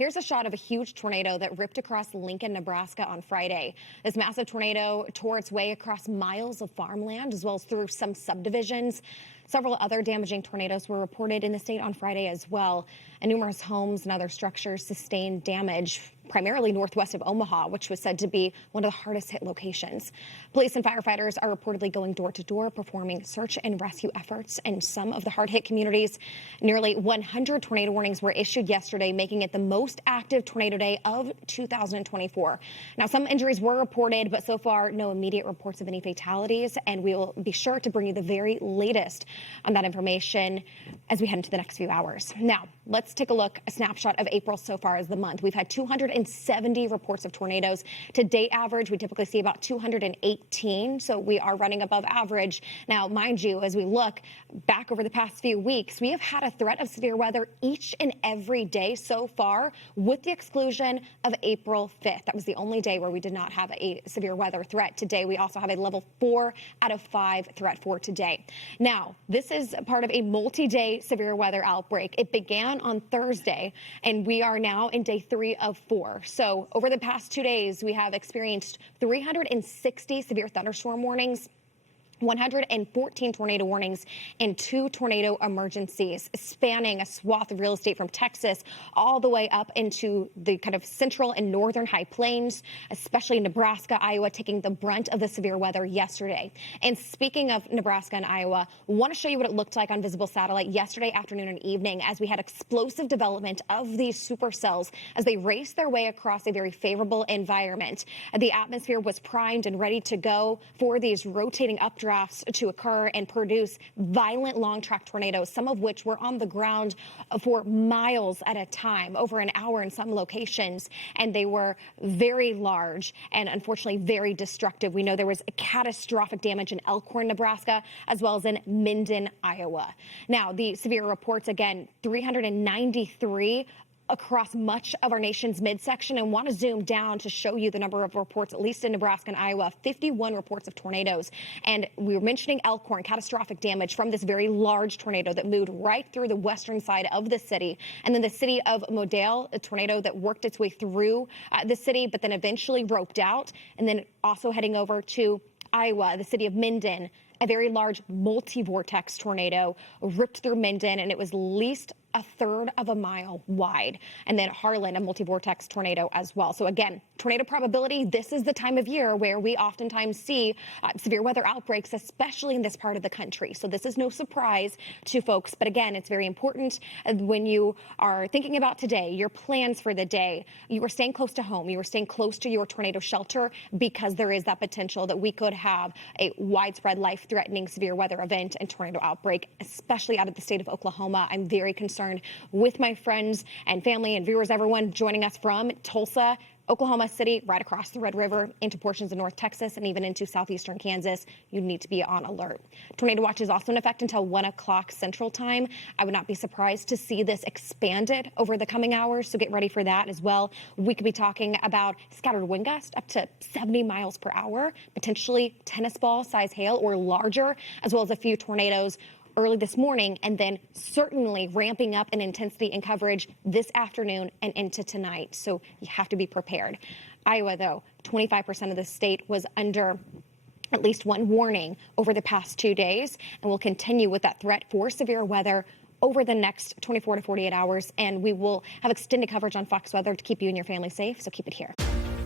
here's a shot of a huge tornado that ripped across Lincoln, Nebraska on Friday. This massive tornado tore its way across miles of farmland as well as through some subdivisions. Several other damaging tornadoes were reported in the state on Friday as well, and numerous homes and other structures sustained damage, primarily northwest of Omaha, which was said to be one of the hardest hit locations. Police and firefighters are reportedly going door to door performing search and rescue efforts in some of the hard hit communities. Nearly 100 tornado warnings were issued yesterday, making it the most active tornado day of 2024. Now, some injuries were reported, but so far no immediate reports of any fatalities, and we will be sure to bring you the very latest on that information as we head into the next few hours. Now, let's take a snapshot of April so far as the month. We've had 270 reports of tornadoes. To date average, we typically see about 218, so we are running above average. Now, mind you, as we look back over the past few weeks, we have had a threat of severe weather each and every day so far, with the exclusion of April 5th. That was the only day where we did not have a severe weather threat. Today, we also have a level 4 out of 5 threat for today. Now, this is part of a multi-day severe weather outbreak. It began on Thursday, and we are now in day 3 of 4. So over the past 2 days, we have experienced 360 severe thunderstorm warnings, 114 tornado warnings, and 2 tornado emergencies, spanning a swath of real estate from Texas all the way up into the kind of central and northern high plains, especially Nebraska, Iowa, taking the brunt of the severe weather yesterday. And speaking of Nebraska and Iowa, I want to show you what it looked like on visible satellite yesterday afternoon and evening as we had explosive development of these supercells as they raced their way across a very favorable environment. The atmosphere was primed and ready to go for these rotating updrafts to occur and produce violent long-track tornadoes, some of which were on the ground for miles at a time, over an hour in some locations, and they were very large and unfortunately very destructive. We know there was catastrophic damage in Elkhorn, Nebraska, as well as in Minden, Iowa. Now, the severe reports, again, 393 across much of our nation's midsection, and want to zoom down to show you the number of reports, at least in Nebraska and Iowa, 51 reports of tornadoes. And we were mentioning Elkhorn, catastrophic damage from this very large tornado that moved right through the western side of the city. And then the city of Modale, a tornado that worked its way through the city, but then eventually roped out. And then also heading over to Iowa, the city of Minden, a very large multi-vortex tornado ripped through Minden, and it was at least a third of a mile wide. And then Harlan, a multi-vortex tornado as well. So again, tornado probability, this is the time of year where we oftentimes see severe weather outbreaks, especially in this part of the country. So this is no surprise to folks. But again, it's very important when you are thinking about today, your plans for the day, you are staying close to home, you are staying close to your tornado shelter, because there is that potential that we could have a widespread life-threatening severe weather event and tornado outbreak, especially out of the state of Oklahoma. I'm very concerned with my friends and family and viewers, everyone joining us from Tulsa, Oklahoma City, right across the Red River, into portions of North Texas, and even into southeastern Kansas. You need to be on alert. Tornado watch is also in effect until 1 o'clock Central Time. I would not be surprised to see this expanded over the coming hours, so get ready for that as well. We could be talking about scattered wind gusts up to 70 miles per hour, potentially tennis ball size hail or larger, as well as a few tornadoes early this morning, and then certainly ramping up in intensity and coverage this afternoon and into tonight. So you have to be prepared. Iowa, though, 25% of the state was under at least one warning over the past 2 days, and will continue with that threat for severe weather over the next 24 to 48 hours. And we will have extended coverage on Fox Weather to keep you and your family safe, so keep it here.